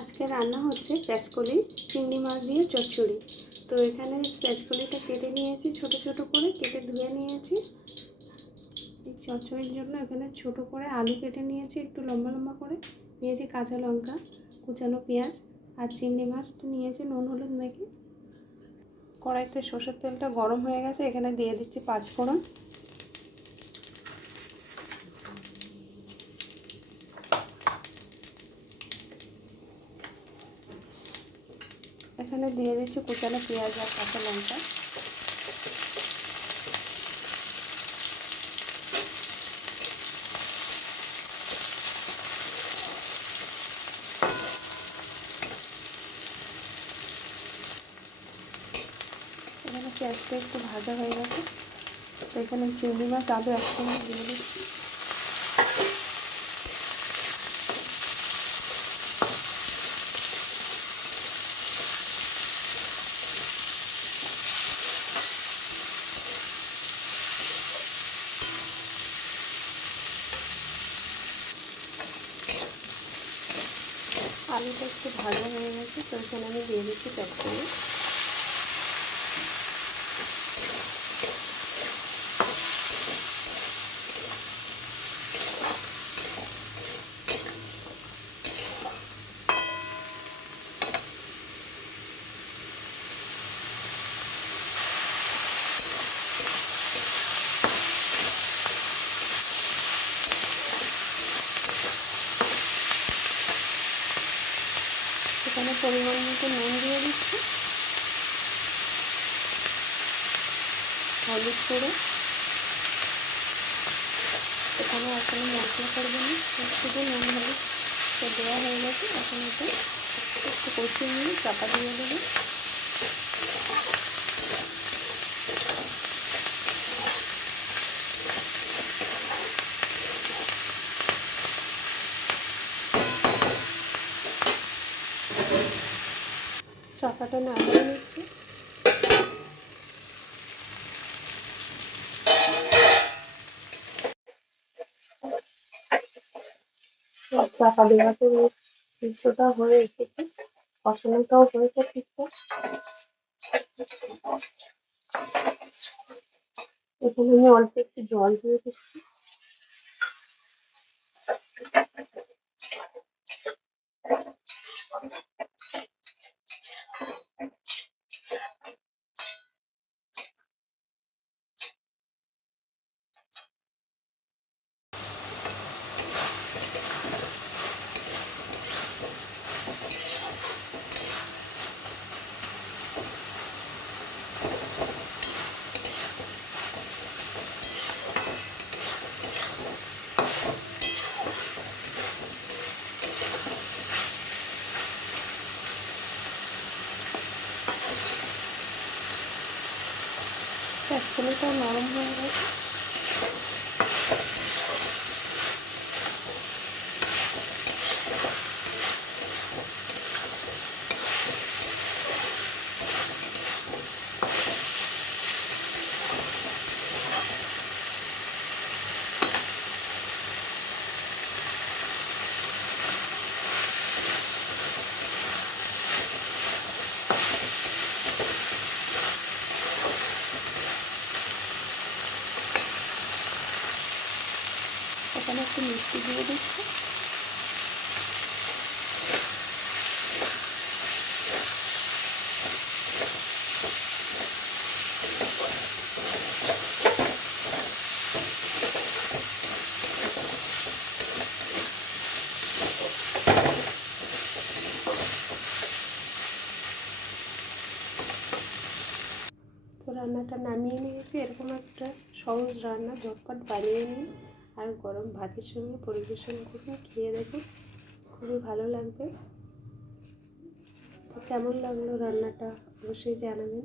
আজকে রান্না হচ্ছে প্যাঁচকলি চিংড়ি মাছ দিয়ে চচ্চড়ি। তো এখানে প্যাঁচকলিটা কেটে নিয়েছি, ছোট ছোট করে কেটে ধুয়ে নিয়েছি। এই চচ্চড়ির জন্য এখানে ছোট করে আলু কেটে নিয়েছি, একটু লম্বা লম্বা করে। নিয়েছি কাঁচা লঙ্কা, কুচানো পেঁয়াজ আর চিংড়ি মাছটা নিয়েছি নুন, হলুদ মেখে। কড়াইতে সর্ষের তেলটা গরম হয়ে গেছে, এখানে দিয়ে দিচ্ছি পাঁচ এখানে দিয়ে দিচ্ছি কুচানো পেঁয়াজ আর কাঁচা লঙ্কা। এখানে পেঁয়াজটা একটু ভাজা হয়ে গেছে। তো এখানে চিংড়ি মাছ আলু একসঙ্গে দিয়ে দিচ্ছি। আলুটা একটু ভাজা হয়ে গেছে তো এখানে আমি দিয়ে দিচ্ছি পেঁয়াজগুলো এখানে পরিমাণ মতো নুন দিয়ে দিচ্ছি। হলুদ করে। এখানে এখন মশলা করব না, শুধু নুন হলুদ। দেওয়া হয়ে গেছে, এখন এটা একটু কষিয়ে নিয়ে চাপা দিয়ে দেবো। চাপাটা নামিয়ে নিচ্ছি। দেওয়াতে মাংসটা হয়ে এসেছে। কষানোটাও হয়েছে ঠিকঠাক। এখানে আমি অল্প একটু জল দিয়ে দিচ্ছি। প্যাঁচকলিটা নরম হয়ে গেছে। এখানে একটু মিষ্টি দিয়ে দিচ্ছি। রান্নাটা নামিয়ে নিয়েছি। এরকম একটা সহজ রান্না, ঝটপট বানিয়ে নিন আর গরম ভাতের সঙ্গে পরিবেশন করুন খেয়ে দেখুন খুবই ভালো লাগবে। তো কেমন লাগল রান্নাটা? অবশ্যই জানাবেন।